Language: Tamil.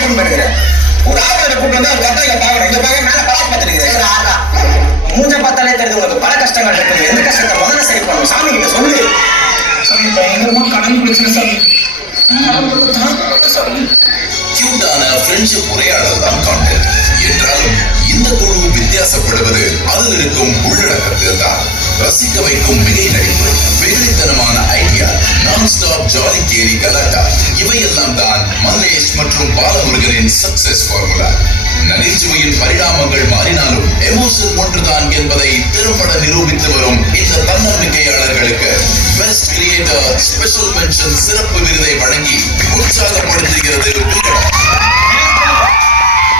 கூட்டு பண்ணுகிறேன். ஒரு ஆவணத்தை கூட்டு வந்து ஒரு கட்டளை பாக்கணும். இந்த பக்கம் மேல பழம் பார்த்துருக்கிறேன். ஆறா மூஞ்ச பார்த்தாலே தெரியுது உங்களுக்கு பல கஷ்டங்கள் இருக்குது. எந்த கஷ்டத்தை முதல்ல சரி பண்ணணும் சாமி கிட்ட சொல்லு. சாமி பயங்கரமா கடன் பிரச்சனை சாமி. கியூட்டான ஃப்ரெண்ட்ஷிப் உரையாடல் தான் கான்டென்ட் என்றாலும் இந்த குழு வித்தியாசப்படுவது அதில் இருக்கும் உள்ளடக்கத்தில் தான். ரசிக்க வைக்கும் மிகை நடிப்பு, வெகுளித்தனமான ஐடியா, நான் ஸ்டாப் ஜாலி கேரி கலாட்டா இவையெல்லாம் தான் மல்லேஷ் மற்றும் பாலமுருகனின் சக்சஸ் ஃபார்முலா. நகைச்சுவையின் பரிணாமங்கள் மாறினாலும் எமோஷன் ஒன்றுதான் என்பதை திறம்பட நிரூபித்து வரும் இந்த தன்னம்பிக்கையாளர்களுக்கு பெஸ்ட் கிரியேட்டர் ஸ்பெஷல் மென்ஷன் சிறப்பு விருதை